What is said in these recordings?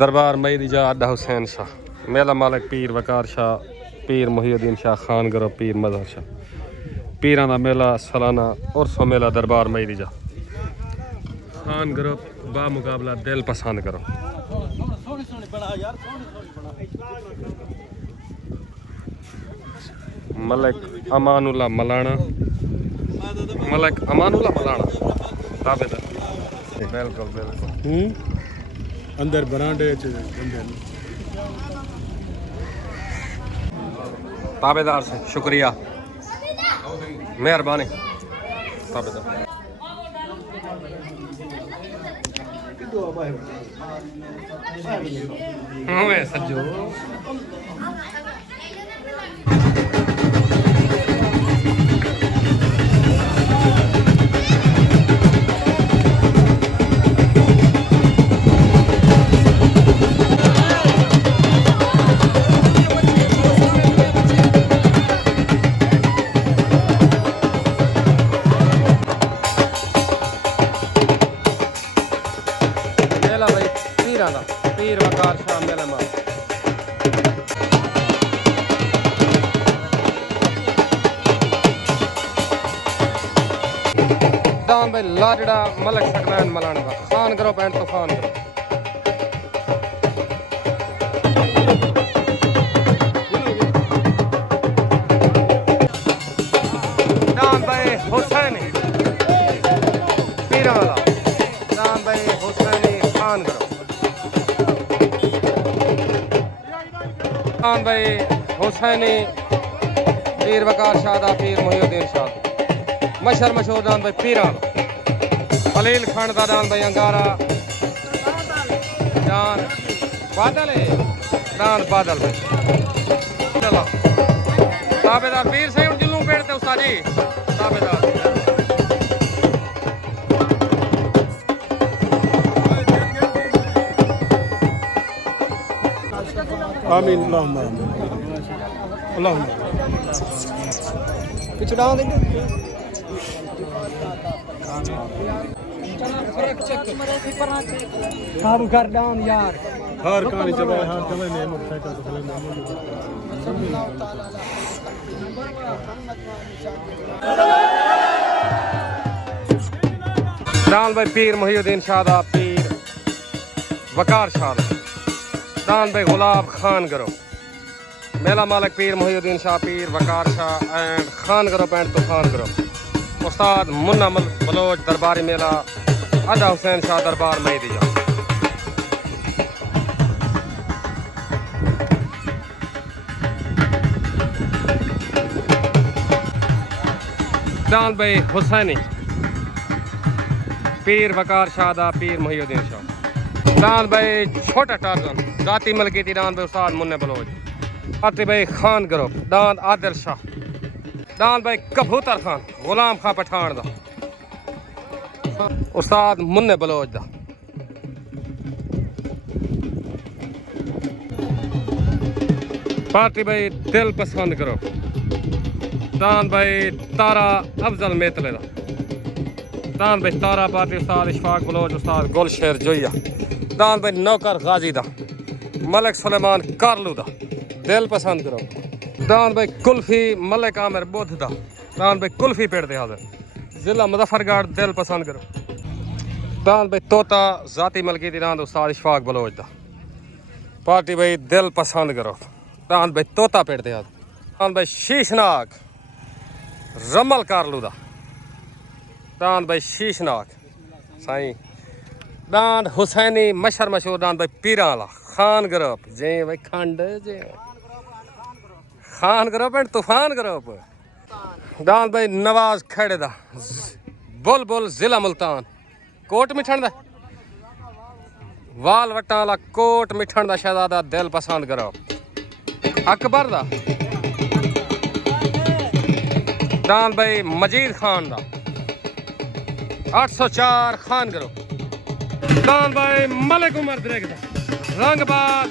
दरबार मईदीजा अड्डा हुसैन शाह मेला मालिक पीर वकार शाह पीर मुहिउद्दीन शाह खान ग्रुप पीर मजहर शाह पीरां दा मेला सालाना उर्सो मेला दरबार मईदीजा खान ग्रुप बा मुकाबला दिल पसंद करो। मलिक अमानुल्लाह मलाना ताबेदार बिल्कुल बिल्कुल अंदर बरांडे ताबेदार से शुक्रिया मेहरबानी ताबेदार। सज्जो पीर वकार शाह मेला मां दान भाई लाडड़ा मलक सकमैन मलाना दा Khan group and Toofan group दान भाई हुसैनी पीरा वाला दान भाई हुसैनी खान ग्रुप खान भाई हुसैनी पीर वकार शाह दा पीर मुहिउद्दीन शाह मशहूर मशहूर दान भाई पीरा खलील खान दा दान भाई अंगारा दान बादल है दान बादल भाई चलो ताबेदार पीर से जुलूम पेड़ते उस्ताद जी ताबेदार आमीन अल्लाहुम्मा कुछ डाल देंगे सारू कर डाउन यार हर कहानी चले ने मोटरसाइकिल चले दान भाई पीर मुहिउद्दीन शाह दा पीर वकार शाह दान भाई गुलाब खान ग्रुप मेला मालिक पीर Muhiuddin Shah Pir Waqar Shah and Khan group and Toofan group Ustad Munna Bloch दरबारी मेला अड्डा हुसैन शाह दरबार मईदीजा दान भाई हुसैनी पीर वकार शाह दा पीर मुहिउद्दीन शाह दान भाई छोटा टार्जन जाती मलकीती दान भाई उस्ताद मुन्ने बलोच आती भाई खान ग्रुप दान आदिल शाह दान भाई कबूतर खान गुलाम खां पठान दा उस्ताद मुन्ने बलोच दा पार्टी भाई दिल पसंद करो दान भाई तारा अफजल मेतले दा दान भाई तारा पार्टी उस्ताद इशफाक बलोच उस्ताद गुलशेर जोइया दान भाई नौकर गाजी दा मलिक सुलेमान कारलू दा दिल पसंद करो दान भाई कुल्फी मलिक आमिर बुद्ध दा दान भाई कुल्फी पेड़ दे हाजिर जिला मुजफ्फरगढ़ दिल पसंद करो दान भाई तोता जाती मलकी दी दान उस्ताद इशफाक बलोच दा पार्टी भाई दिल पसंद करो दान भाई तोता पेड़ दे हाजिर दान भाई शीशनाग रमल कारलू दा दान भाई शीशनाग साईं दान हुसैनी मशहूर मशहूर दान भाई पीरा वाला खान ग्रुप जे भाई खंड जे Khan group and Toofan group दान भाई नवाज खेड़े दा बुलबुल जिला मुल्तान कोट मिठन दा वाल वट्टां वाला कोट मिठन दा शहजादा दिल पसंद करो अकबर दा दान भाई मजीद खान दा 804 खान ग्रुप दान भाई मलिक उमर द्रेग दा रंगबाज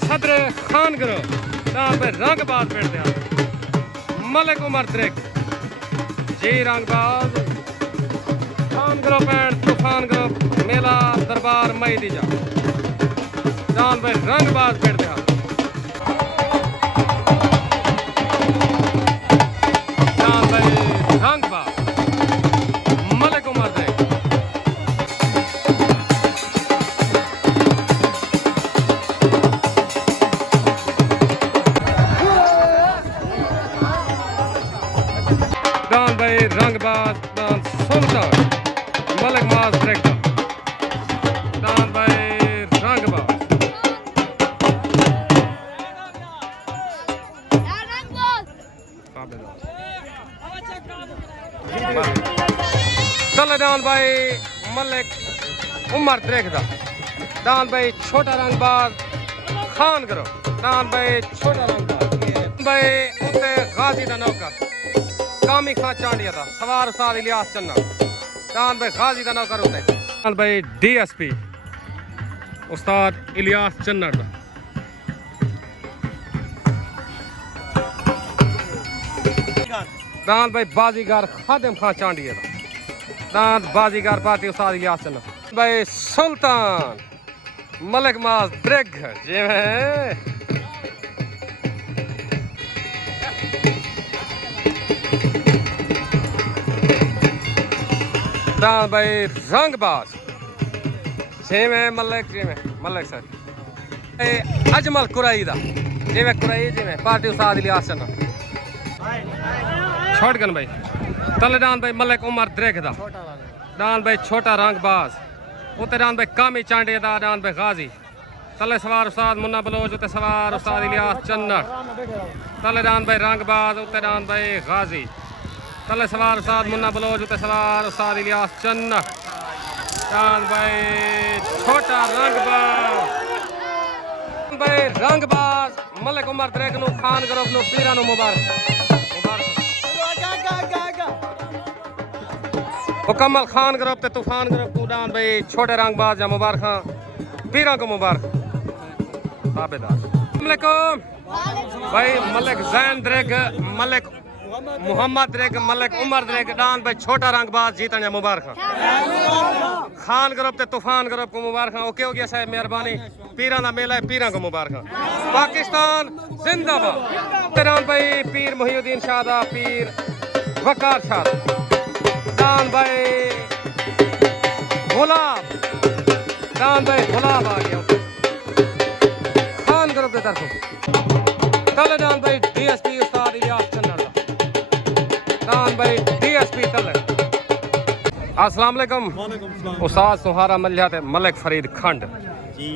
सदर खान ग्रुप दान भाई रंगबाज पेड़ दे मलिक उमर द्रेग जी रंगबाज Khan group and Toofan group मेला दरबार मईदीजा दान भाई रंगबाज पेड़ दे दान भाई रंगबाज मलिक उमर दे दान भाई रंगबाज दान सुल्तान मलिक माज ब्रेक दान भाई रंगबाज तले दान भाई मलिक उमर द्रेगदा दान भाई छोटा रंगबाज खान करो दान भाई छोटा रंगबाज भाई उते गाजी दा नौकर कामी खां चांडिया दा सवार उस्ताद इलियास चन्ना दान भाई गाजी दा नौकर उते दान भाई डीएसपी उस्ताद इलियास चन्ना दा दान भाई बाजीगर खादिम खां चांडिया दा दान बाजीगर पार्टी उस्ताद इलियास चन्ना भाई सुल्तान मलिक माज ब्रेग जी में दान भाई रंगबाज जी में मलिक सर अजमल कुराई दा जी में कुराई जी में पार्टी उस्ताद इलियास चन्ना छोड़ गन भाई तले दान भाई मलिक उमर द्रेग दा दान भाई छोटा रंगबाज उते दान भाई कामी चांडे दा दान भाई गाजी तले सवार उस्ताद मुन्ना बलोच उते सवार उस्ताद इलियास चन्ना तले दान भाई रंगबाज उते दान भाई गाजी तले सवार उस्ताद मुन्ना बलोच उते सवार उस्ताद इलियास चन्ना दान भाई छोटा रंगबाज भाई रंगबाज मलिक उमर द्रेग नु खान ग्रुप नु पीरा नु मुबारक मुकम्मल खान ग्रुप ते तूफान ग्रुप को दान भाई छोटे रंगबाज या मुबारक पीरा को मुबारक ताबेदार अस्सलामुअलैकुम भाई मलिक जैन द्रेग मलिक मोहम्मद द्रेग मलिक उमर द्रेग दान भाई छोटा रंगबाज जीतन या मुबारक खान ग्रुप ते तूफान ग्रुप को मुबारक ओके हो गया साहब मेहरबानी पीरा ना मेला है पीरा को मुबारक पाकिस्तान जिंदाबाद दान भाई पीर मुहिउद्दीन शाह दा पीर वकार शाह दान भाई गुलाब दान भाई गुलाब आ गया खान ग्रुप के तरफ तले दान भाई डीएसपी उस्ताद इलियास चन्ना दान भाई डीएसपी तले अस्सलाम वालेकुम उस्ताद सुहारा मल्लिया ते मलिक फरीद खंड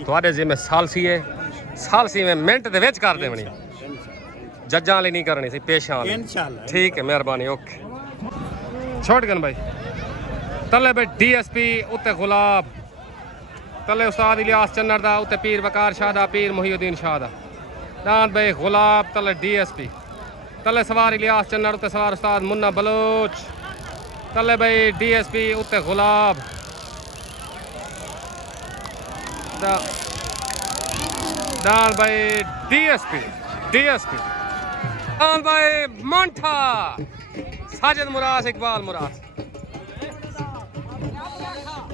थोड़े जी में सालसी में मिनट दे विच कर देवनी जज्जां वाली नहीं करनी सी पेशां इंशाल्लाह ठीक है मेहरबानी ओके छोड़ गन भाई तले भाई डीएसपी उते गुलाब तले उस्ताद इलियास चन्ना दा उते पीर वकार शाह दा पीर मुहिउद्दीन शाह दा दान भाई गुलाब तले डीएसपी तले सवार इलियास चन्ना उते सवार उस्ताद मुन्ना बलोच तले भाई डीएसपी उते गुलाब दान भाई डीएसपी दान भाई मंठा साजिद मुराद इकबाल मुराद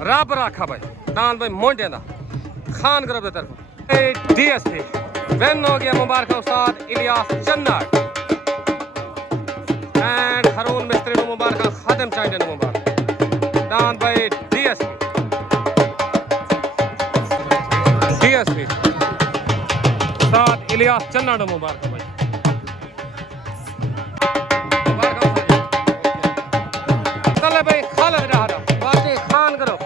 रब रखा भाई दान भाई मोंडे दा खान ग्रुप की तरफ डीएसपी विन हो गया मुबारक उस्ताद इलियास चन्ना एंड हारून मिस्त्री को मुबारक खादिम चांडे को मुबारक दान भाई डीएसपी उस्ताद इलियास चन्ना को मुबारक भाई तले भाई खालिद डहारा पार्टी खान ग्रुप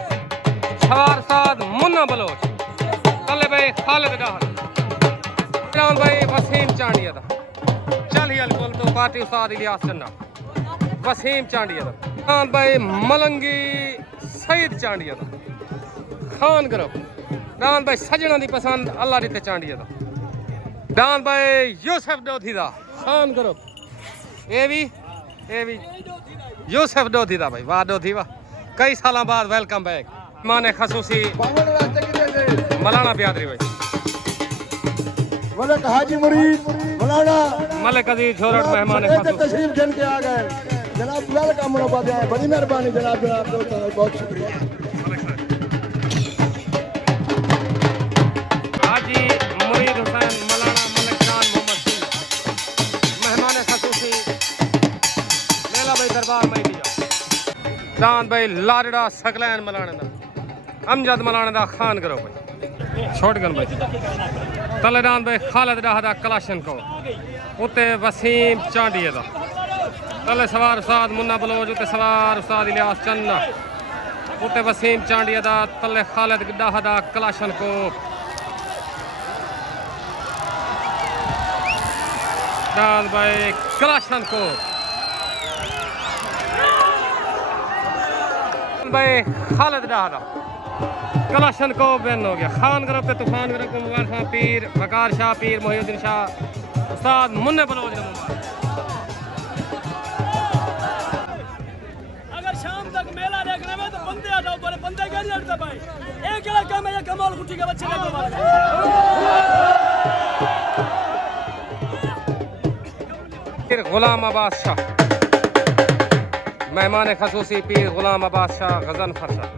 सवार साद मुन्ना बलोच तले भाई खालिद डहारा भाई वसीम चांडिया दा चल ही अलकुल तो पार्टी उस्ताद इलियास चन्ना वसीम चांडिया दा भाई मलंगी सईद चांडिया दा खान ग्रुप दान भाई सजना दी पसंद अल्लाह दी ते चांडिया दा दान भाई यूसुफ डोधी दा खान ग्रुप ये भी यूसुफ डोधी दा भाई वाह डोधी वाह कई साल बाद वेलकम बैक माने खसूसी मलाना बियादरी भाई मलिक हाजी मुरीद मौलाना मलिक अजीज छोरट मेहमान खसूसी तशरीफ जन के आ गए जनाब वेलकम मुबारक है बड़ी मेहरबानी जनाब दोस्तों बहुत शुक्रिया हाजी दान भाई लाडड़ा सकलैन मलाने दा अमजद मलाने दा खान करो भाई शॉटगन भाई तले दान भाई खालिद डाह दा कलाशन को उत्ते वसीम चांडिये दा तले सवार उस्ताद मुन्ना बलोच उत्ते सवार उस्ताद इलियास चन्ना उत्ते वसीम चांडिये दा तले खालिद डाह दा कलाशन को दान भाई कलाशन को भाई खालिद डाह दा कलाशन को बैन हो गया खान ग्रुप पे तूफान ग्रुप को मुबारक खां पीर वकार शाह पीर मोहिउद्दीन शाह उस्ताद मुन्ने बलोच ने मुबारक। अगर शाम तक मेला देखने में तो बंदे आ जाओ बड़े बंदे क्या लड़ते भाई एक लड़का में ये कमाल कुटी के बच्चे ने कमाल पीर गुलाम अब्बास शाह मेहमान खसूसी पीर गुलाम अब्बास शाह गजनफर शाह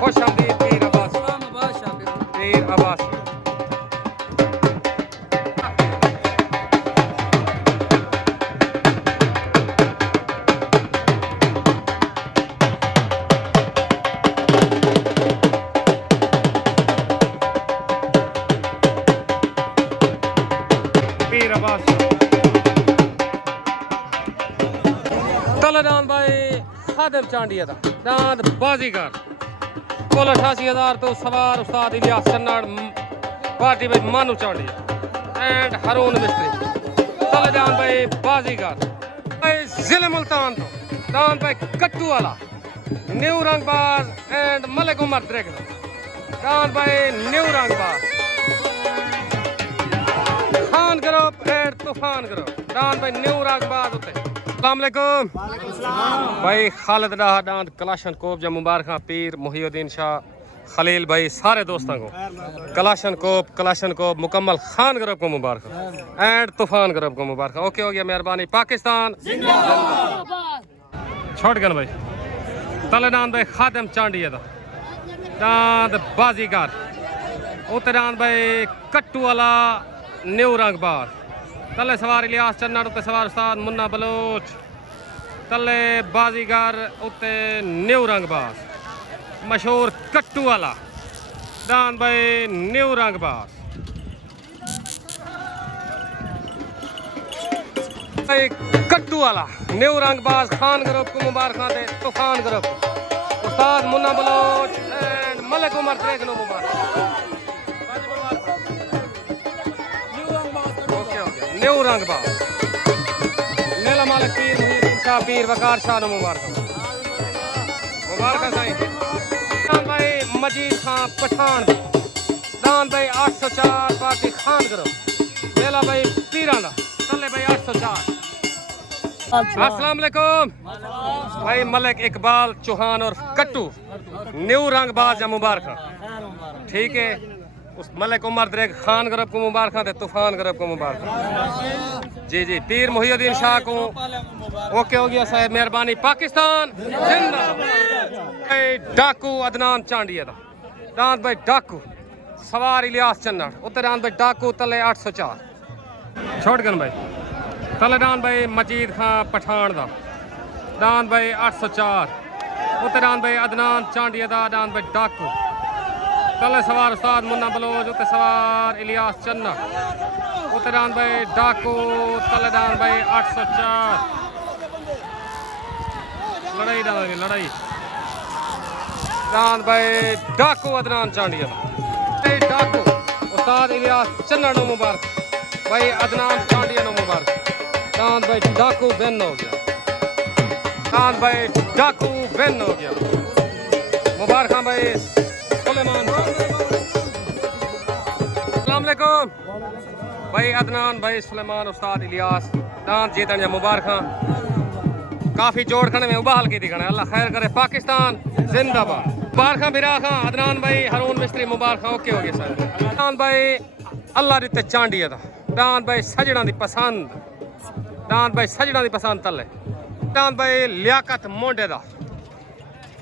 खुश आमदीद पीर अब्बास पीर अब्बास पीर अब्बास तलेदान भाई खादिम चांडिया दा दांद बाजीगर कुल 88,000 तो सवार उस्ताद इलियास चन्नाड़ पार्टी में मानू चांडिया एंड हारून मिस्त्री तलेदान भाई बाजीगर भाई जिले मुल्तान तो दान भाई कट्टू वाला न्यू रंगबाज एंड मलिक उमर ड्रैगन दान भाई न्यू रंगबाज Khan group and Toofan group दान भाई न्यू रंगबाज होते अस्सलाम वालेकुम भाई खालिद डाह दांद कलाशन कोप जब मुबारक पीर मोहिउद्दीन शाह खलील भाई सारे दोस्तों को कलाशन कोप मुकम्मल खान ग्रुप को मुबारक एंड तूफान ग्रुप को मुबारक। ओके हो गया मेहरबानी पाकिस्तान शॉटगन भाई तलेदान भाई खादिम चांडिया दा दांद बाजीगर उत्ते दांद भाई कट्टू वाला न्यू रंगबाज तले सवार इलियास चन्नाड़ उत्ते सवार उस्ताद मुन्ना बलोच तले बाजीगर उत्ते न्यू रंगबाज मशहूर कट्टू वाला दान भाई न्यू रंगबाज भाई कट्टू वाला न्यू रंगबाज खान ग्रुप को मुबारक दे तूफान group Ustad Munna Baloch and Malik Umar Dragon को मुबारक न्यू रंगबाज नीला मालिक पीर मोहिउद्दीन शाह पीर वकार शाह नो मुबारक साईं दान भाई मजीद खां पठान दान भाई 804 पार्टी खान ग्रुप नीला भाई पीराना तले भाई 804 अस्सलाम वालेकुम भाई मलिक इकबाल चौहान और कट्टू न्यू रंगबाज या मुबारक ठीक है उस मलिक उमर ड्रैग खान ग्रुप को मुबारक दे तूफान ग्रुप को मुबारक जी जी पीर मोहिउद्दीन शाह को ओके हो गया साहब मेहरबानी पाकिस्तान जिंदाबाद डाकू अदनान चांडिया दा दांत भाई डाकू सवार इलियास चन्नाड़ उत्ते दांत भाई डाकू तले 804 शॉटगन भाई तले दांत भाई मजीद खां पठान दा दांत भाई 804 उत्ते दांत भाई अदनान चांडिया दा दांत भाई डाकू तले सवार उस्ताद मुन्ना बलोच उत्ते सवार इलियास चन्ना उत्ते दान भाई डाकू तले दान भाई 804 लड़ाई डालेंगे लड़ाई दान भाई डाकू अदनान चांडिया डाकू उस्ताद इलियास चन्ना नो मुबारक भाई अदनान चांडिया नो मुबारक दान भाई डाकू बेन हो गया दान भाई डाकू बेन हो गया मुबारक भाई सुलेमान अस्सलाम वालेकुम भाई अदनान भाई सुलेमान उस्ताद इलियास दांत जीतन या मुबारक काफी जोड़ खने में उबाल के दिखाना अल्लाह खैर करे पाकिस्तान जिंदाबाद मुबारक बिरा खां अदनान भाई हारून मिस्त्री मुबारक ओके हो गया सर दांत भाई अल्लाह दिते चांडिया दा दांत भाई सजड़ा दी पसंद दांत भाई सजड़ा दी पसंद तले दांत भाई लियाकत मोंडे दा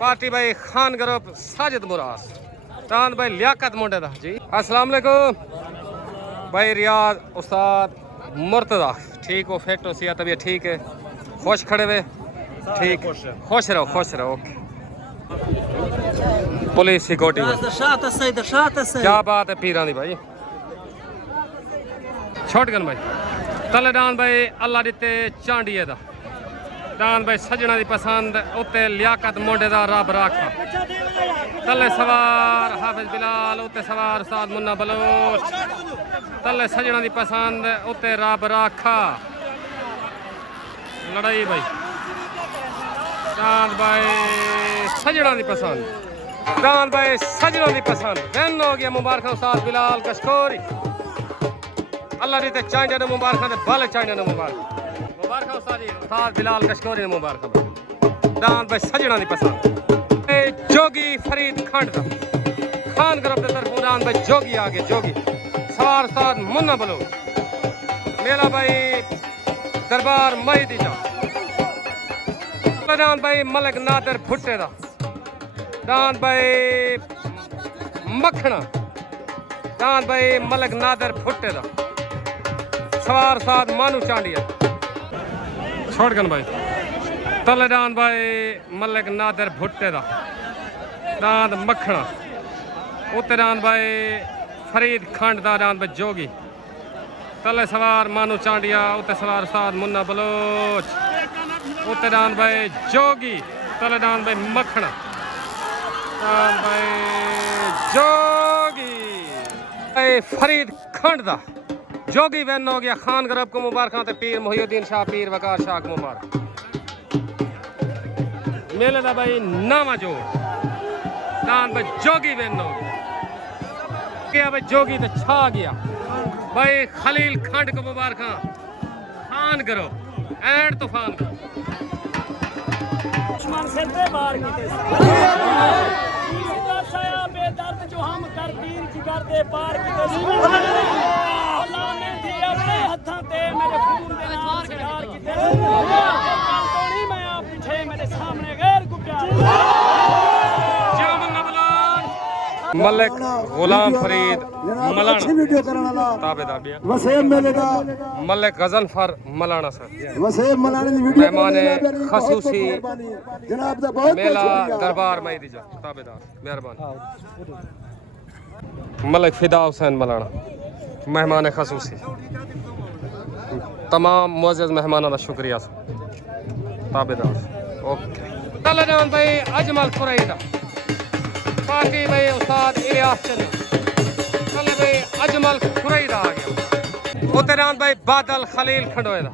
पार्टी भाई खान ग्रुप साजिद मुराद दांत भाई लियाकत मोंडे दा जी अस्सलाम वालेकुम भाई रियाज उस्ताद मुर्तदा ठीक हो, फिट हो, सिया तबीयत ठीक है, खुश खड़े हुए, ठीक, खुश रहो ओके। पुलिस सिक्योरिटी क्या बात है पीरां दी भाई। छोटगन भाई तले डान भाई अल्लाह दिते चांडिये दा डान भाई सजना दी पसंद उत्ते लियाकत मोंडे दा रब राखा तले सवार हाफिज बिलाल उत्ते सवार उस्ताद मुन्ना बलोच तले सजना दी पसंद उत्ते रब राखा लड़ाई भाई डान भाई सजना दी पसंद डान भाई सजना दी पसंद वैन हो गया मुबारक उस्ताद बिलाल कशकोरी अल्लाह दी ते चांडे ने मुबारक दे बाले चांडे ने मुबारक उस्ताद जी उस्ताद बिलाल कशकोरी ने मुबारक दान भाई सजना दी पसंद ए जोगी फरीद खंड दा खान ग्रुप दे तरफों दान भाई जोगी आ गए जोगी सवार उस्ताद मुन्ना बलोच मेला भाई दरबार महीदी जा दान भाई मलिक नादर भुट्टे दा दान भाई मखना दान भाई मलिक नादर भुट्टे दा सवार साथ मानू चांडिया छोटगन भाई तलेदान भाई मलिक नादर भुट्टे दा दान मखना उत्ते दान भाई फरीद खंड दा दान भाई जोगी तले सवार मानू चांडिया उत्ते सवार साथ मुन्ना बलोच उत्ते दान भाई जोगी तलेदान भाई मखना दान भाई जोगी भाई फरीद खंड दा जोगी वैन हो गया खान ग्रुप को मुबारक पीर मोहिउद्दीन शाह पीर वकार शाह को मुबारक मेले दा भाई नामा जोड़ दान भाई जोगी वैन हो गया भाई जोगी तो छा गया भाई खलील खंड को मुबारक खान ग्रुप एंड तूफान सिर पे बार बेदर्द जो हम कर पीर जिगर दे पार किते हत्थां ते मेरे खून दे नाल सियार किते तोड़ी मैं आप पीछे मेरे सामने गैर गुप्या मलिक गुलाम फरीद मलाना वीडियो करने वाला ताबेदार वसीम मेले दा मलिक गजनफर मलाना सर वसीम मलाने दी वीडियो मेहमान खसूसी जनाब दा बहुत मेला दरबार महीदी जा ताबेदार मेहरबानी मलिक फिदा हुसैन मलाना मेहमान खसूसी तमाम मुअज़्ज़ज़ मेहमानों का शुक्रिया ताबेदार ओके तलेदान भाई अजमल कुरैदा पार्टी भाई उस्ताद इलियास चंद तले भाई अजमल कुरैदा आ गया उतरान भाई बादल खलील खंडोएदा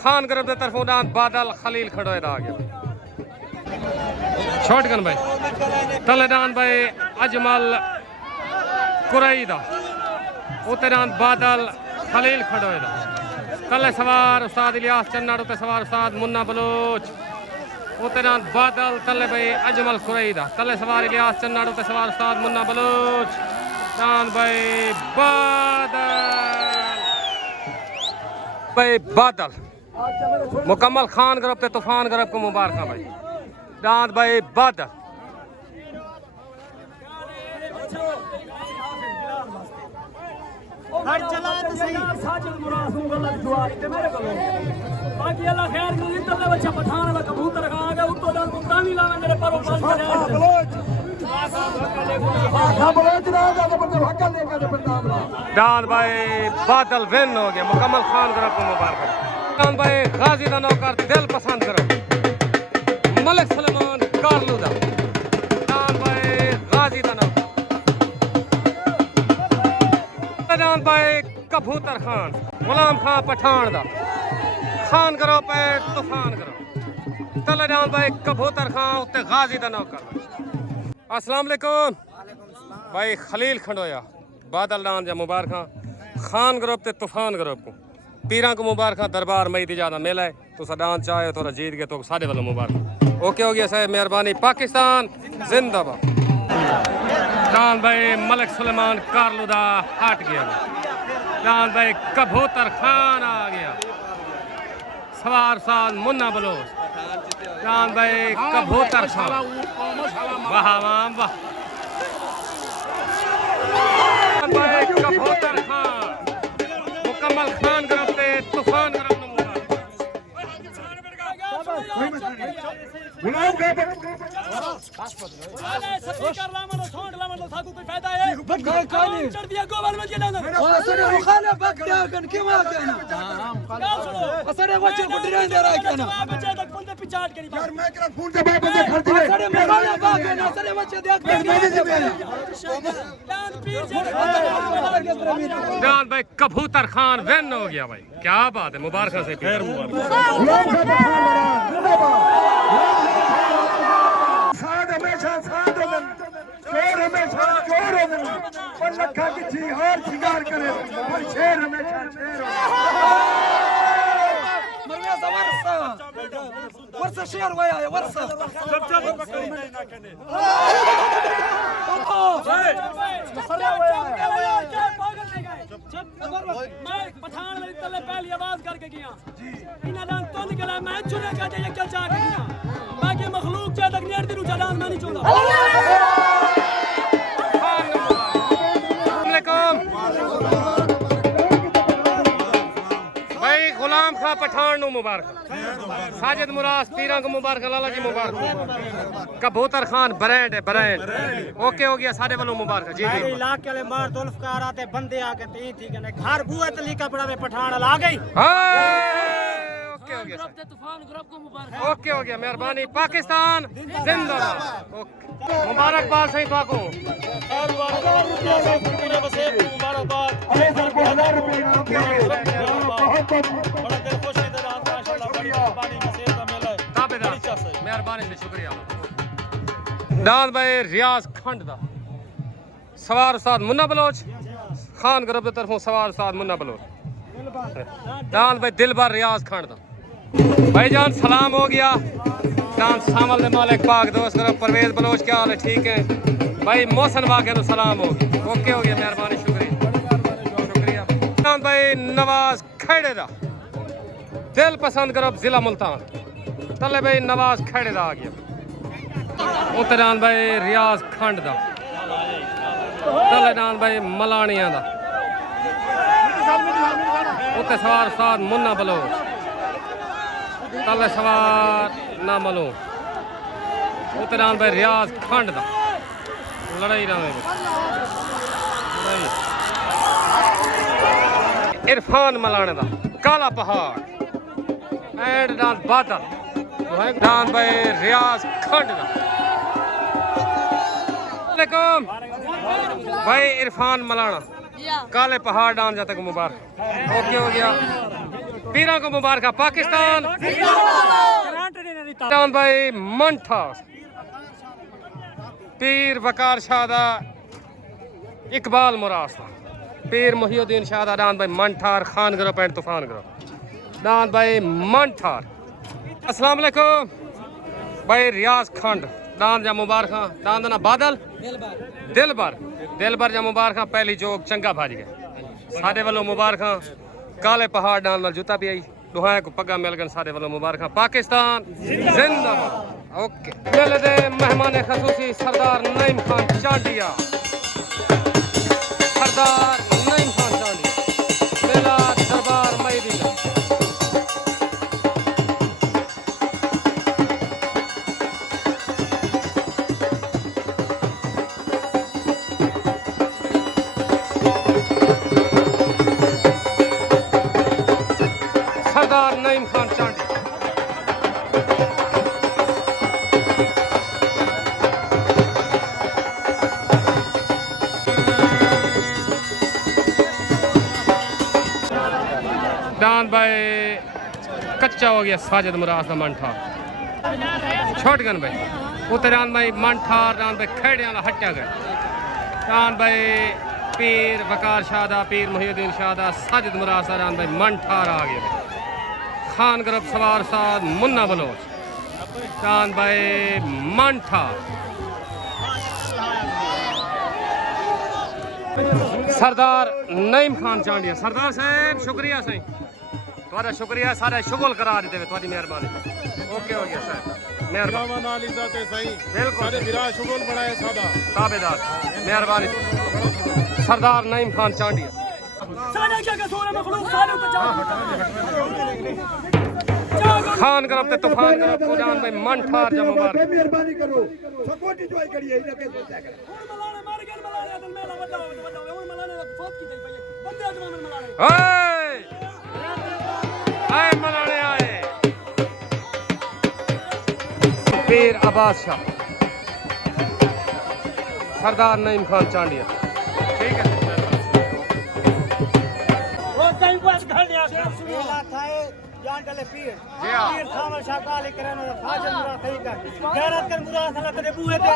खान ग्रुप के तरफों दान बादल खलील खंडोएदा आ गया छोटगन भाई तलेदान भाई अजमल कुरैदा उतरान बादल खलील खंडोएदा तले सवार उस्ताद इलियास चन्नाड़ उते सवार उस्ताद मुन्ना बलोच उतरान बादल तले भाई अजमल कुरैदा तले सवार इलियास चन्नाड़ उते सवार उस्ताद मुन्ना बलोच दान भाई बादल मुकम्मल खान ग्रुप ते तूफान ग्रुप को मुबारक भाई दान भाई बादल हर चला तो सही साजिद मुराद गलत दुआ ते मेरे को बाकी अल्लाह खैर करी तले बच्चा पठान वाला कबूतर खा गया उतो डाल को कामी लावे मेरे परो पास दान भाई बादल वेन हो गया मुकम्मल खान ग्रुप को मुबारक दान भाई गाजी दा नौकर दिल पसंद करो मलिक सलेमान कारलू दा दान भाई गाजी दा नौकर दान भाई कबूतर खान गुलाम खान पठान दा खान करो पे तूफान करो तले दान भाई कबूतर खान उत्ते गाजी दा नौकर अस्सलाम वालेकुम भाई खलील खंडोया बादल दान जा मुबारक खान ग्रुप ते तूफान ग्रुप को पीरां को मुबारक दरबार मई दी ज्यादा मेला है तो सदान चाहे थोड़ा जीत गए तो साढ़े वालों मुबारक ओके हो गया साहब मेहरबानी पाकिस्तान जिंदाबाद दान भाई मलिक सुलेमान कारलूदा हट गया दान भाई कबूतर खान आ गया सवार साल मुन्ना बलोच दान भाई कबूतर खान वाह वाह वाह दान भाई कबूतर खान इकबाल खान ग्रुप ते तूफान ग्रुप नु गुलाम का स्पीकर लामनो साउंड लामनो साकू कोई फायदा है चढ़ दिया गोबर में जेना असरे मुखाले बकया कन क्यों आ गए ना असरे बच्चे को डरा दे रहा है क्या ना बच्चे तक बंदे पिछाड़ करी यार मैं करा फोन से बाप बंदे खर्च ले असरे मुखाले बागे ना असरे बच्चे देख के दान पीर जे जान भाई कबूतर खान विन हो गया भाई क्या बात है मुबारक से खैर मुबारक गुलाम का पठान बना साथ हमेशा साथ हो चोर हमेशा चोर हो और लखा की छी और शिकार करे और शेर हमेशा शेर हो मरया वर्षा वर्षा शेर वया है वर्षा मैं पठान वाली तले पहली आवाज करके गया इना दान तो निकला मैं चुने का जे चल जा के गया बाकी मखलूक जे तक नेड़ दिनु जलान मैं नहीं चुना भाई गुलाम खा पठान नु मुबारक साजिद मुराद पीरा को मुबारक लाला जी मुबारक कबूतर खान ब्रांड है ब्रांड ओके हो गया सारे वालों मुबारक जी जी इलाके वाले मार तोल्फकार आते बंदे आके ती थी कने घर बुआ तलीका पड़ा में पठान आ गई ओके हो गया तूफान ग्रुप को मुबारक ओके हो गया मेहरबानी पाकिस्तान जिंदाबाद ओके मुबारकबाद सही पाको मुबारकबाद अरे सर को 1000 रुपए बहुत बड़ा दिल खुशी दे रात माशाल्लाह बड़ी मेहरबानी नसीब का मेला है ताबेदार मेहरबानी से शुक्रिया दान भाई रियाज खंड दा सवार उस्ताद मुन्ना बलोच खान ग्रुप की तरफों सवार उस्ताद मुन्ना बलोच दान भाई दिलबर रियाज खंड दा भाईजान सलाम हो गया दान सामल दे मालिक पाक दोस्त ग्रुप परवेज बलोच क्या हाल है ठीक है भाई मोहसन वाके तो सलाम हो गया ओके हो गया मेहरबानी शुक्रिया दान भाई नवाज खेड़े दा दिल पसंद ग्रुप जिला मुल्तान तले भाई नवाज खेड़े दा आ गया उत्तरान भाई रियाज खंड दा तले दान भाई मलानिया दा उत्ते सवार उस्ताद मुन्ना बलोच तले सवार ना मलो उत्तरान भाई रियाज खंड दा लड़ाई रहे इरफान मलाने दा काला पहाड़ एंड दान बादल दान भाई रियाज खंड दा वालेकुम भाई इरफान मलाना काले पहाड़ डांस जाते को मुबारक ओके हो गया पीरा को मुबारक पाकिस्तान डांस भाई मंठा पीर वकार शादा इकबाल मुराद पीर मुहिउद्दीन शादा डांस भाई Manthar Khan group and Toofan group dance भाई मंठार अस्सलाम वालेकुम भाई रियाज खंड दान जा मुबारक दान ना बादल दिलबर जा मुबारक पहली जोग चंगा भाज गया सारे वालों मुबारक काले पहाड़ डाल नाल जूता भी आई दुहाए को पग्गा मिल गए सारे वालों मुबारक पाकिस्तान जिंदाबाद ओके मेले दे मेहमान खसूसी सरदार नईम खान चांडिया सरदार नईम खान चांडिया मेला दरबार मैदी सरदार नईम खान चांडी दान भाई कच्चा हो गया साजिद मुराद का मंठा छोट गन भाई उतरान भाई मंठार दान भाई खेड़े वाला हट्या गए दान भाई पीर वकार शादा पीर मुहिउद्दीन शादा साजिद मुराद दान भाई मंठार आ गया खान ग्रुप सवार साद मुन्ना बलोच दान भाई मंठा सरदार नईम खान चांडिया सरदार साहब शुक्रिया सही थोड़ा शुक्रिया सारा शुगल करा देते थोड़ी मेहरबानी ओके हो गया सर मेहरबानी बिल्कुल शुगल बनाए सादा ताबेदार मेहरबानी सरदार नईम खान चांडिया सारे क्या कसूर है मखलूक सारे तो खान करब ते तूफान करब उड़ान भाई मन ठार जा मुबारक मेहरबानी करो सपोर्ट इंजॉय करिए इन्हें कैसे होता है मलाने मार के मलाने दिल मेला बड़ा मलाने फोत की दे भाई बंदे जवान मलाने आए मलाने आए पीर अब्बास शाह सरदार नईम खान चांडिया ठीक है वो कहीं पर घर लिया मेला था जान डले पीर जी हां पीर थामल शाह काली करन और फाजल मुरा सही का गैरत कर मुरा सला तेरे बूहे पे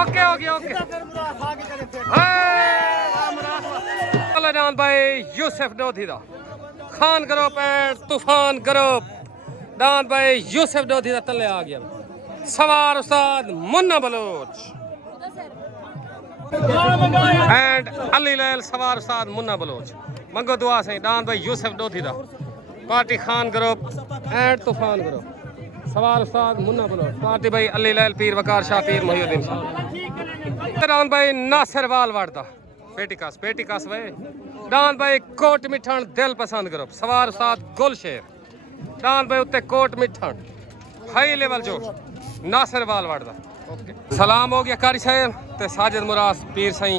ओके ओके ओके जान भाई यूसुफ डोधी दा खान करो पैर तूफान करो दान भाई यूसुफ डोधी दा तले आ गया सवार उस्ताद मुन्ना बलोच एंड अली लैल सवार उस्ताद मुन्ना बलोच मंगो दुआ सही दान भाई यूसुफ डोधी दा पार्टी खान करो एंड तूफान करो सवार उस्ताद मुन्ना बलोच पार्टी भाई अली लैल पीर वकार शाह पीर मोहिउद्दीन शाह दान भाई नासिर वाल वाड़दा पेटी कास वे दान भाई कोट मिठन दिल पसंद करो सवार उस्ताद गुलशेर दान भाई उत्ते कोट मिठन हाई लेवल जो नासिर वाल वाड़दा ओके सलाम हो गया कारी साहब ते साजिद मुराद पीर सही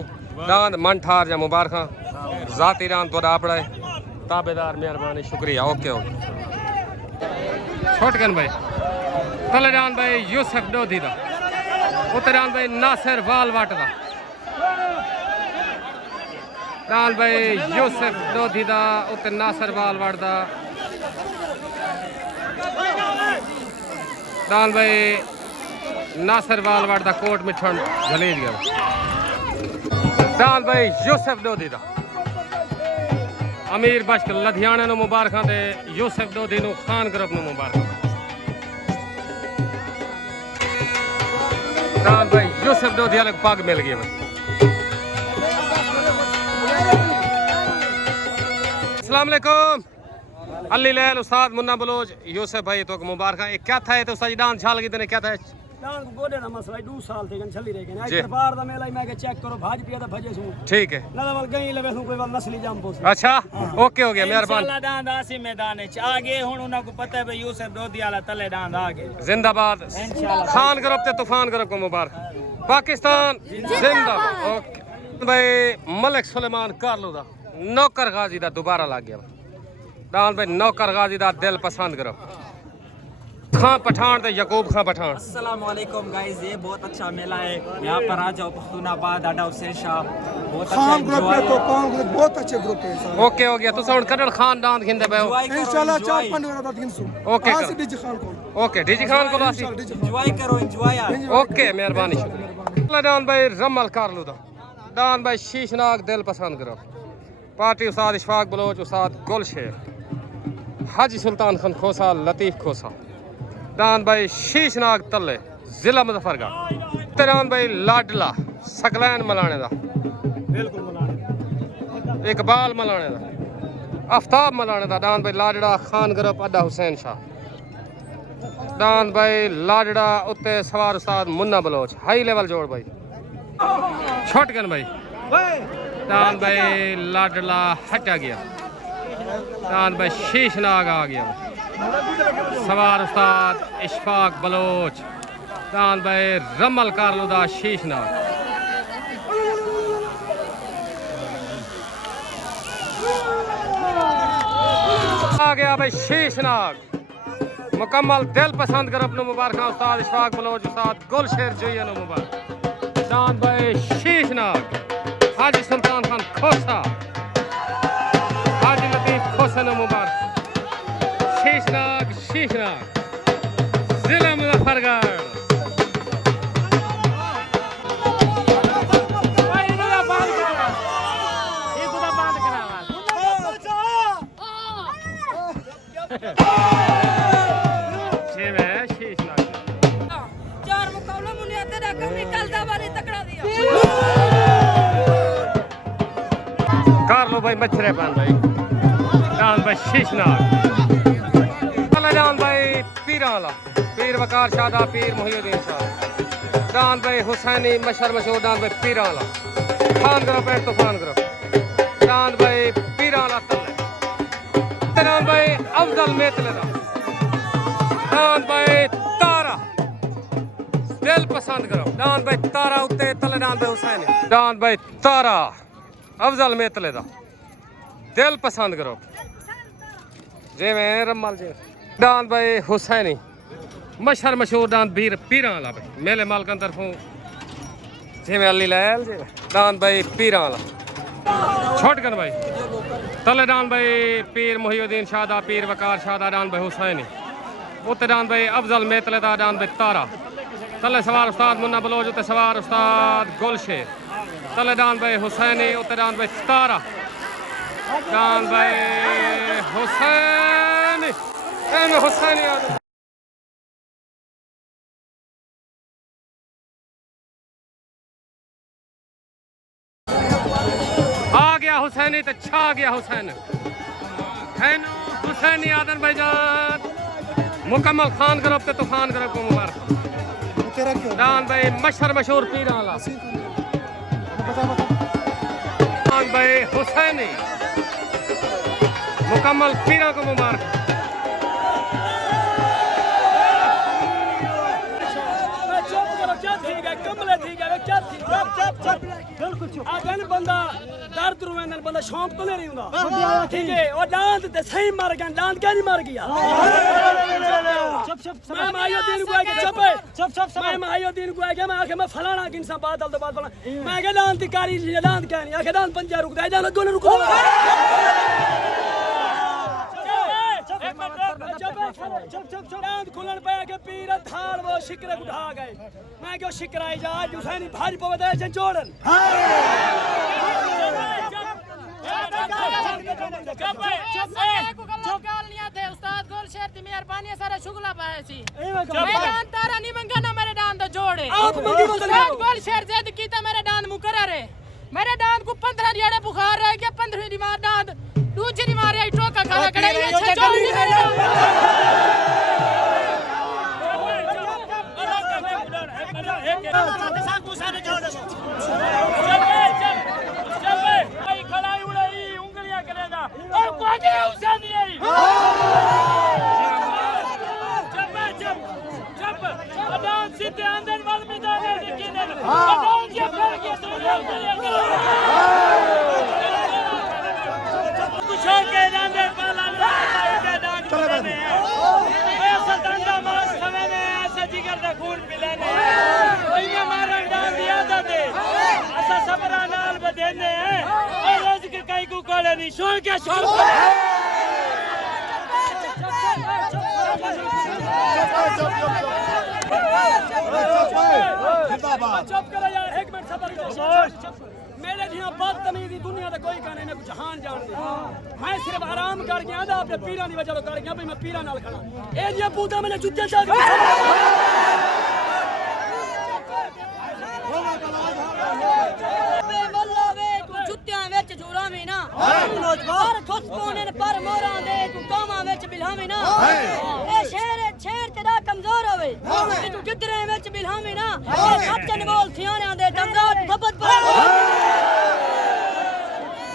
दान मन ठार जा मुबारक जाती रान तो आपड़ा ताबेदार मेहरबानी शुक्रिया ओके ओके छोटकन भाई तले दान भाई यूसुफ डोधी दा उत्ते दान भाई नासिर वाल वाटदा दान भाई यूसुफ डोधी दा उत्ते नासिर वाल वाटदा दान भाई नासिर वाल वाटदा कोट मिठन जलील गया दान भाई यूसुफ डोधी दा अमीर बश्क लुधियाने नु मुबारक दे यूसुफ डोधी नु खान ग्रुप नु मुबारक दान भाई यूसुफ डोधी अलग पग मिल गया अस्सलाम वालेकुम अली लैल उस्ताद मुन्ना बलोच यूसुफ भाई तो मुबारक है क्या था तो उस्ताद डांस छाल की क्या था दान को गोडे ना मसला 2 साल थे गन चली रही गन आज दरबार दा मेला मैं के चेक करो भाज पिया दा भजे सु ठीक है लदवल गई लवे सु कोई नस्ली जाम पोस अच्छा ओके हो गया मेहरबान इंशाल्लाह दान आसी मैदान च आगे हुन उना को पता है भाई यूसुफ डोधी वाला तले दान आगे जिंदाबाद खान ग्रुप ते तूफान ग्रुप को मुबारक पाकिस्तान जिंदाबाद ओके भाई मलिक सुलेमान कारलो दा नौकर गाजी दा दोबारा लग गया दान भाई नौकर गाजी दा दिल पसंद करो खां पठान ते यकूब खां पठान अस्सलाम वालेकुम गाइस ये बहुत अच्छा मेला है यहाँ पर आ जाओ पख्तूनाबाद आडा हुसैन शाह बहुत अच्छा एंजॉय बहुत अच्छे ग्रुप है ओके हो गया तुसा हुन कटल खान दान खिंदे पे इंशाल्लाह 4-5 दिन दिन सु ओके डीजी खान को ओके डीजी खान को आसी एंजॉय करो एंजॉय ओके मेहरबानी शुक्रिया दान भाई रमल कारलू दा दान भाई शीशनाग दिल पसंद करो पार्टी उस्ताद इशफाक बलोच उस्ताद गुलशेर हाजी सुल्तान खान खोसा लतीफ खोसा दान भाई शीशनाग तले जिला मुजफ्फरगढ़ तेरान भाई लाडला सकलैन मलाने दा बिल्कुल मलाने इकबाल मलाने दा आफ्ताब मलाने दा दान भाई लाडड़ा खान ग्रुप अड्डा हुसैन शाह दान भाई लाडड़ा उत्ते सवार उस्ताद मुन्ना बलोच हाई लेवल जोड़ भाई छोटकन भाई दान भाई लाडला हटा गया दान भाई शीशनाग आ गया सवार उस्ताद इशफाक बलोच दान भाई रमल कारलुदा शीशनाग आ गया भाई शीशनाग मुकम्मल दिल पसंद कर अपने मुबारक उस्ताद इशफाक बलोच उस्ताद गुलशेर जोइया नु मुबारक दान भाई शीशनाग हाजी सुल्तान खान खोसा हाजी लतीफ खोसा नु मुबारक शीशनाग जिला मुजफ्फरगढ़ चार मुकाबला मुनियाते रकम निकलता वाली तकड़ा दिया कर लो भाई मच्छरे पान भाई दान भाई शीशनाग जान भाई पीरां वाला पीर वकार शादा पीर मुहियुद्दीन शाह दान भाई हुसैनी मशर मशहूर दान भाई पीरा वाला खान करो पैर तूफान करो दान भाई पीरा वाला तले दान भाई अफजल मेतले दा दान भाई तारा दिल पसंद करो दान भाई तारा उत्ते तले दान भाई हुसैनी दान भाई तारा अफजल मेतले दा दिल पसंद करो जे मैं रमल जे दान भाई हुसैनी मशहूर मशहूर दान बीर पीरा वाला भाई मेले मालकन तरफों जे मैं अली लैल जे दान भाई पीरा वाला छोट कर भाई तले दान भाई पीर मुहियुद्दीन शादा पीर वकार शादा दान भाई हुसैनी उत्ते दान भाई अफजल मेतले दा दान भाई तारा तले सवार उस्ताद मुन्ना बलोच उत्ते सवार उस्ताद गुलशेर तले दान भाई हुसैनी उत्ते दान भाई तारा दान भाई हुसैनी हुसैनी आ गया हुसैनी तो छा गया हुसैन हुसैनी आदन भाईजान मुकम्मल खान करो तो तूफान करो को मुबारक दान भाई मशहूर मशहूर पीर वाला दान भाई हुसैनी मुकम्मल पीरा को मुबारक अगन बंदा दर्द रुवेंदन बंदा शौक तो नहीं रहिंदा ठीक है और दांत ते सही मर गया दांत क्या नहीं मर गया मैं मायुद्दीन को आके चुप मैं मायुद्दीन को आके मैं आके मैं फलाना किन सा बात तो बात फलाना मैं के दांत कारी दांत क्या नहीं आके दांत पंजा रुक दे दांत दोनों रुक दांत खुलन पे के पीर थाल वो शिकरे उठा गए मैं क्यों शिकराई जा हुसैनी भारी पवे दे जोड़न उस्ताद गुलशेर दी मेहरबानी सारा शुगला पाए सी मैदान तारा नहीं मंगा ना मेरे दान तो जोड़े उस्ताद गुलशेर जिद कीता मेरे दान मुकर्रर है मेरे दान को 15 दिहाड़े बुखार रह गया 15वीं दी मार दान दूसरी मारे आई टोका खाना कड़े खून पिलाने मारा डाल दिया दे ऐसा सबरा नाल बदेने हैं और रोज के कई को कोले नहीं शोर के शोर चुप करो यार एक मिनट सबर करो मेरे जिया बदतमीजी दुनिया का कोई कहने में कुछ जहान जान दे मैं सिर्फ आराम कर गया था अपने पीरा की वजह कर गया भाई मैं पीरा नाल खड़ा ए जिया पूता मैंने जुत्ते चल जुत्तियां विच जुरावी ना पर थुस कोने पर मोरा दे तू कामा विच बिल्हावी ना ए शेर तेरा कमजोर होवे तू किधरे विच बिल्हावी ना सच्चन बोल थियाने दे दमदार थपत पर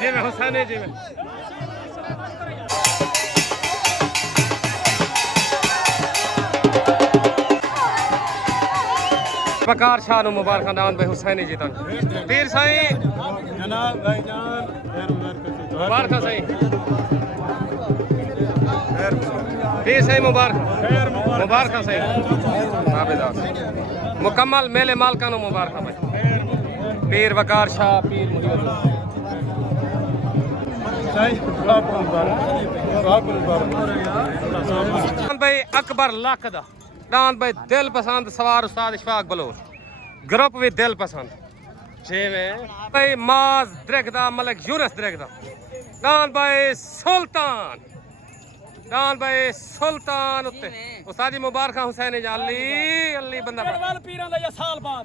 जी मैं हुसैनी जी में वकार शाह मुबारक दान भाई हुसैनी जी तन पीर साईं जनाब भाईजान मुबारक साईं पीर साईं मुबारक साईं आबेदार मुकम्मल मेले मालका नु मुबारक भाई पीर वकार शाह पीर मुहियुद्दीन भाई अकबर लख दा दान भाई दिल पसंद सवार उस्ताद इशफाक बलोच ग्रुप भी दिल पसंद जे में भाई माज द्रेगदा मलिक यूरस द्रेगदा दान भाई सुल्तान उत्ते उस्ताद मुबारक हुसैन अली अली बंदा पीरां दा या साल बाद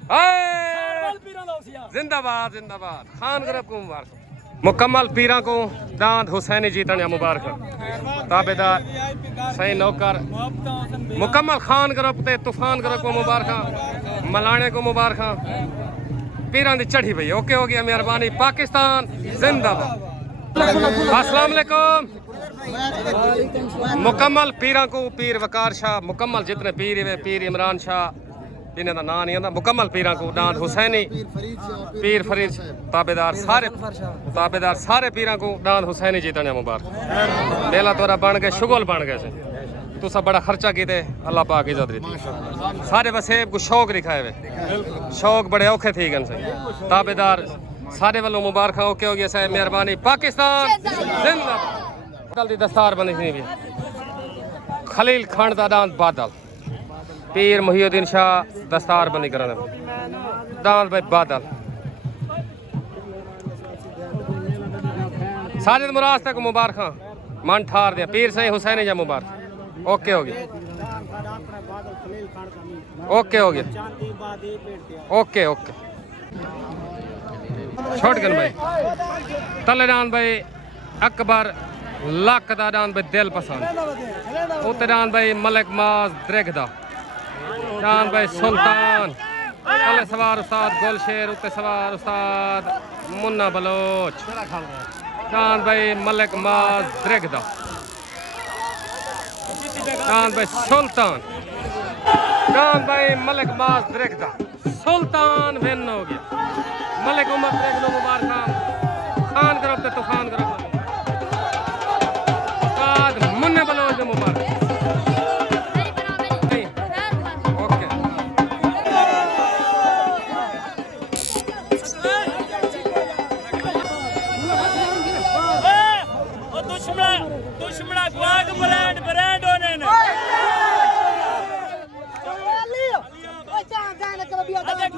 जिंदाबाद जिंदाबाद खान ग्रुप को मुबारक मुकम्मल पीरा को दांद हुसैनी जीतने मुबारक ताबेदार सही नौकर मुकम्मल खान ग्रुप ते तूफान ग्रुप को मुबारक मलाने को मुबारक पीरा दी चढ़ी भई ओके हो गया मेहरबानी पाकिस्तान जिंदाबाद अस्सलाम वालेकुम मुकम्मल पीरा को पीर वकार शाह मुकम्मल जितने पीर है पीर इमरान शाह इन्हें का नाम नहीं आता मुकम्मल पीरा को दांद हुसैनी पीर फरीद ताबेदार सारे पीरा को दांद हुसैनी जीतने मुबारक मेला तोरा बन गए शुगल बन गए से तू सब बड़ा खर्चा किए अल्लाह पाक इज्जत दी सारे बस को शौक दिखाए हुए शौक बड़े औखे थी गन से ताबेदार सारे वालों मुबारक ओके हो गया साहब मेहरबानी पाकिस्तान जिंदाबाद कल दी दस्तार बनी थी खलील खान दा दांद बादल पीर मुहिउद्दीन शाह दस्तार बनी कर दांद भाई बादल साजिद मुराद तक मुबारक मन ठार दिया पीर सही हुसैनी जा मुबारक ओके हो गया ओके हो गया ओके ओके छोड़ गन भाई तलेदान भाई अकबर लाख दा दान भाई दिल पसंद उते दान भाई मलिक माज द्रेगदा दान भाई सुल्तान तले सवार उस्ताद गुलशेर उते सवार उस्ताद मुन्ना बलोच दान भाई मलिक माज द्रेगदा दान भाई सुल्तान दान भाई मलिक माज द्रेगदा सुल्तान विन हो गया मलिक उमर द्रेगदा मुबारक खान करो ते तूफान करो उस्ताद मुन्ना बलोच मुबारक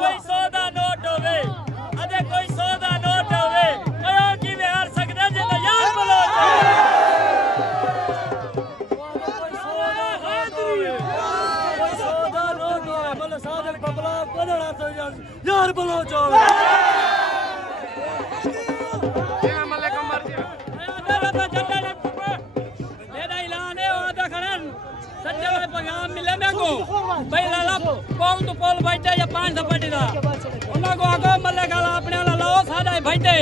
कोई सौदा नोट होवे अदे कोई सौदा नोट होवे ओए की वे हार सकदा जे यार बोलो कोई सौदा नोट होवे बोले सादर बबला पड़ना तो यार बोलो जावे ये मलिक उमर जी मेरा जल्दा ने मेरा ऐलान है आदा खड़न सच्चे वाले पैगाम मिले मैं को भाई लाला कौन तो पोल बैठे या 5 पट्टी दा उन्हां को आगो मल्ले गाला अपने वाला लाओ साडा बैठे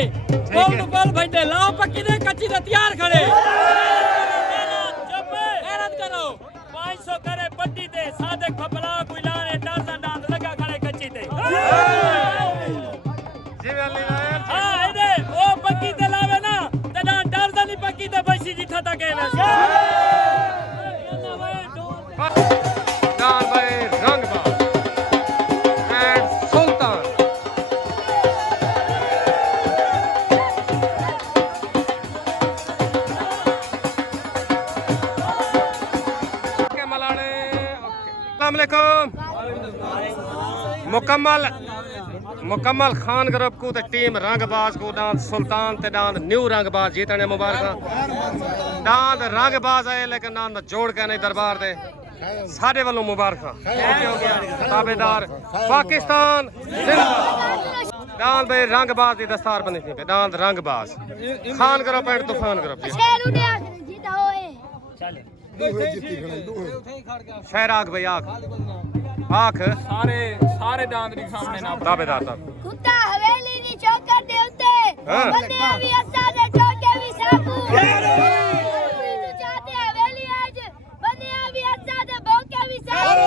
कौन तो पोल बैठे लाओ पक्की दे कच्ची दे तैयार खड़े चुप गैरत करो 500 करे पट्टी दे सादे खपला कोई लाने डांस डांस लगा खड़े कच्ची दे जी वाली लाए हां इधे ओ पक्की दे लावे ना ते डांस नहीं पक्की दे बैसी जिठा तक है दान भाई रंगबाज एंड सुल्तान ओके मलाने ओके अस्सलाम वालेकुम मुकम्मल खान ग्रुप को ते टीम रंगबाज को दांद सुल्तान ते दांद न्यू रंगबाज जीतने मुबारक दांद रंगबाज आए लेकिन दांद जोड़ के नहीं दरबार दे सारे वालों मुबारक ओके हो गया ताबेदार पाकिस्तान जिंदाबाद दांद भाई रंगबाज दी दस्तार बनी थी दांद रंगबाज Khan group and Toofan group शहर आग भाई आग आख सारे दांद दी सामने ना ताबेदार कुत्ता हवेली दी चौकर दे उत्ते बंदे भी असा दे चौके भी साकू तू चाहते हवेली आज बंदे भी असा दे भौके भी साकू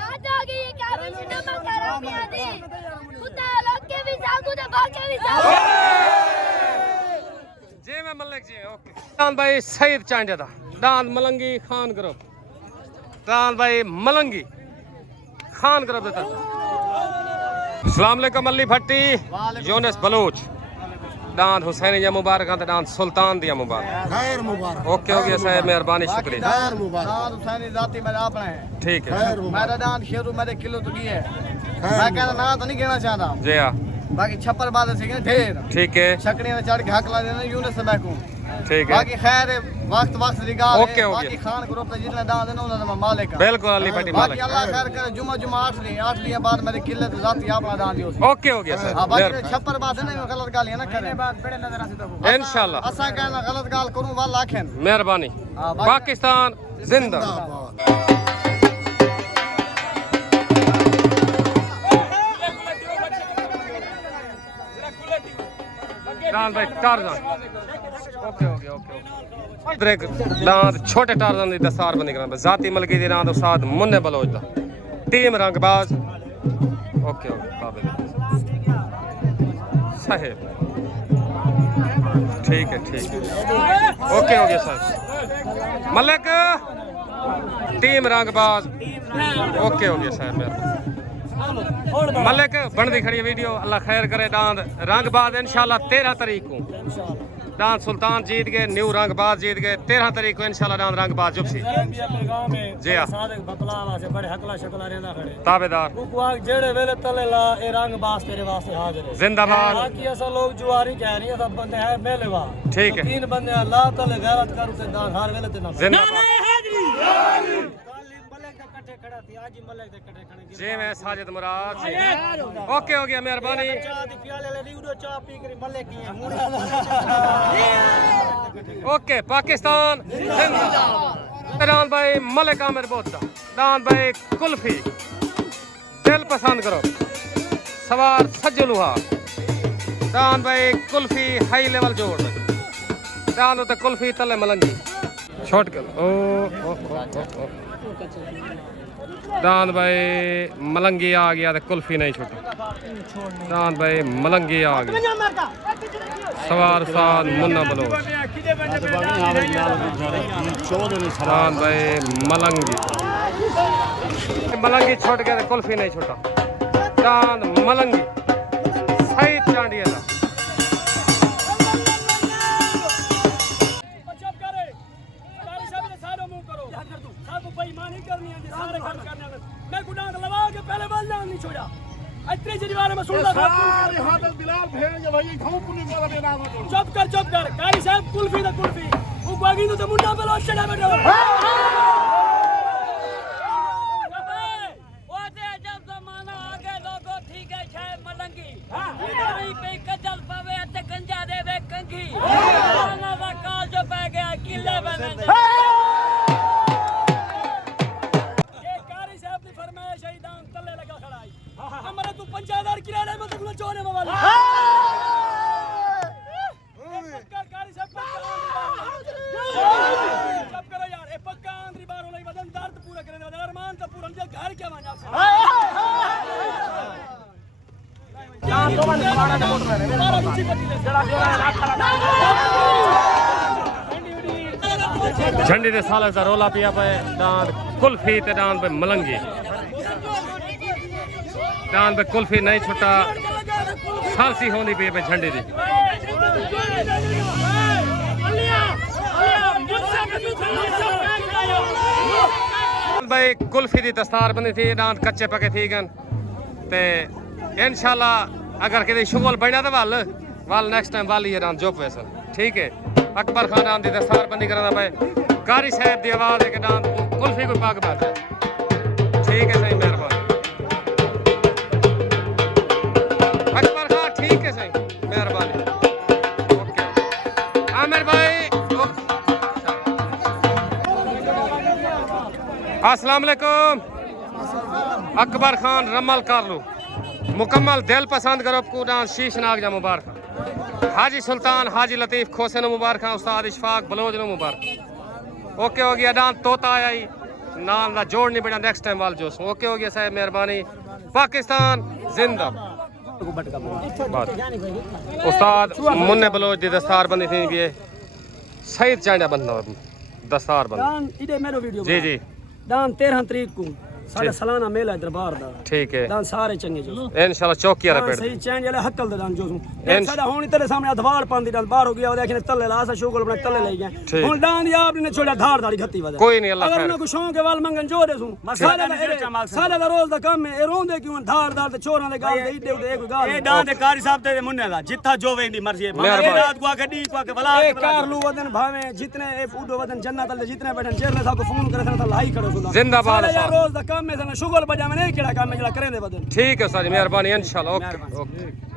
हाथ आ गई काबिल नमक करामिया दी कुत्ता लोके भी साकू दे भौके भी साकू जी मैं मलिक जी ओके दान भाई सईद चांडे दा दान मलंगी खान ग्रुप दान भाई मलंगी खान ग्रुप देता अस्सलाम वालेकुम अली भट्टी यूनुस बलोच दांद हुसैनी या मुबारक दांद सुल्तान दिया मुबारक खैर मुबारक ओके हो गया साहब मेहरबानी शुक्रिया खैर मुबारक दांद हुसैनी जाति मेरा अपना है ठीक है मेरा दांद शेरू मेरे किलो तो की है मैं कहना ना तो नहीं कहना चाहता जी हाँ बाकी छप्पर बाद से ढेर ठीक है छकड़ियां ने चढ़ के हक ला देना यूनुस से बैकू ठीक है बाकी खैर वक्त वक्त रिगाल ओके, है ओके। बाकी खान ग्रुप पे जितने दान देना उन्होंने मालिक है बिल्कुल अली पट्टी बाकी मालिक अल्लाह खैर करे जुमा जुमा 8 दिन बाद मेरे किले तो जाती अपना दान दियो ओके हो गया सर हां बाकी छप्पर बाद है ना गलत गालियां ना करे बाद बड़े नजर आसी तो इंशाल्लाह असा कहना गलत गाल करूं वाला आखें मेहरबानी हाँ, पाकिस्तान जिंदा दांत भाई टारजन ओके हो गया ओके इधर एक दांत छोटे टारजन दी दस्तार बंदी करना जाती मलकी दी दांत उस्ताद मुन्ने बलोच दा टीम रंगबाज ओके ओके काबिल साहेब ठीक है ओके हो गया सर मलिक टीम रंगबाज ओके हो गया साहब मेरा मलिक बनती खड़ी वीडियो अल्लाह खैर करे दांत रंगबाज इंशाल्लाह 13 तारीख को दांत सुल्तान जीत गए न्यू रंगबाज जीत गए 13 तारीख को इंशाल्लाह दांत रंगबाज जुबसी जी हां ताबेदार जेड़े वेले तले ला ए रंग बास तेरे वास्ते हाजिर है जिंदाबाद बाकी ऐसा लोग जुआरी कह रही है सब बंदे हैं मेलेवा ठीक है 3 बंदे अल्लाह तले गैरत करू से दान हर वेले ते ना जिंदाबाद मलक का कट्ठे खड़ा थी आज ही मलक के कट्ठे खड़े जी मैं साजिद मुराद जी ओके हो गया मेहरबानी चाह दी प्याले ले रीडो चाह पी कर मलक की है ओके पाकिस्तान जिंदाबाद दान भाई मलिक आमिर बोता दान भाई कुल्फी दिल पसंद करो सवार सज्जलुहा दान भाई कुल्फी हाई लेवल जोड़ दान तो कुल्फी तले मलंगी छोट कर ओ दान भाई मलंगी आ गया तो कुल्फी नहीं छूटा दान भाई मलंगी आ गया सवार साथ मुन्ना बलोच दान भाई मलंगी मलंगी छोट गया तो कुल्फी नहीं छूटा दान मलंगी सही चांडिया था चुप कर कारी साहब कुल्फी वो बागी तो मुंडा पे लोग चढ़ा बैठो वो दे जब जमाना आगे लोगो ठीक है छे मलंगी नहीं पे कजल पावे ते गंजा देवे कंगी ना दा काल जो पै गया किले बने ये कारी साहब की फरमाइश है दान तले लगा खड़ा है हमारा तू 5000 किराए में तो चोरे में वाला झंडी दे साल दा रोला पिया पे दान कुल्फी ते दान पे मलंगी दान पे कुल्फी नहीं छुटा सालसी होनी पी पे झंडी दी भाई कुल्फी दी दस्तार बनी थी दांत कच्चे पके थी गन ते इंशाल्लाह अगर किसी शुगल बना तो वाल नेक्स्ट टाइम वाली है दांत जो पैसा ठीक है अकबर खान दांत दी दस्तार बंदी करना भाई कारी साहब दी आवाज है कि दांत कुल्फी को पाक बात है ठीक है सही मेहरबानी अकबर खान ठीक है सही मेहरबानी ओके आमिर भाई अस्सलाम वालेकुम अकबर खान रमल कर लो मुकम्मल दिल पसंद करो पूरा शीश नाग जा मुबारक हाजी सुल्तान हाजी लतीफ खोसे नो मुबारक उस्ताद इशफाक बलोच नो मुबारक ओके हो गया दान तोता आया ही नाम दा जोड़ नहीं बड़ा नेक्स्ट टाइम वाल जोश ओके हो गया साहब मेहरबानी पाकिस्तान जिंदाबाद उस्ताद मुन्ने बलोच दी दस्तार बंदी थी भी सही चांडा बंदा दस्तार बंदा दान इधर मेरो वीडियो जी जी दान 13 तारीख को साडा सालाना मेला दरबार दा ठीक है दान सारे चंगे जो इंशाल्लाह चौकी वाला पेड़ सही चैन जले हकल दा दान जो साडा होनी तेरे सामने अधवाड़ पांदी दान बाहर हो गया वो देखने तले लासा शुगर अपने तले ले गए हुन दान या आपने छोड़ा धार दाड़ी खत्ती वदा कोई नहीं अल्लाह अगर खैर उनको शौक है वाल मंगन जो दे सुन साडा दा रोज दा काम है ए रोंदे क्यों धार ते छोरा दे गाल दे इडे एक गाल ए दान दे कारी साहब ते मुन्ने दा जिथा जो वेंदी मर्जी है रात को आके डी को आके बला ए कार लू वदन भावे जितने ए बूढ़ो वदन जन्नत अल्लाह जितने बैठन चेरले साहब को फोन करे थे लाई करो सुना जिंदाबाद यार रोज दा काम में सना शुगर बजा में नहीं केड़ा काम में जड़ा करे दे वदन ठीक है सर मेहरबानी इंशाल्लाह ओके ओके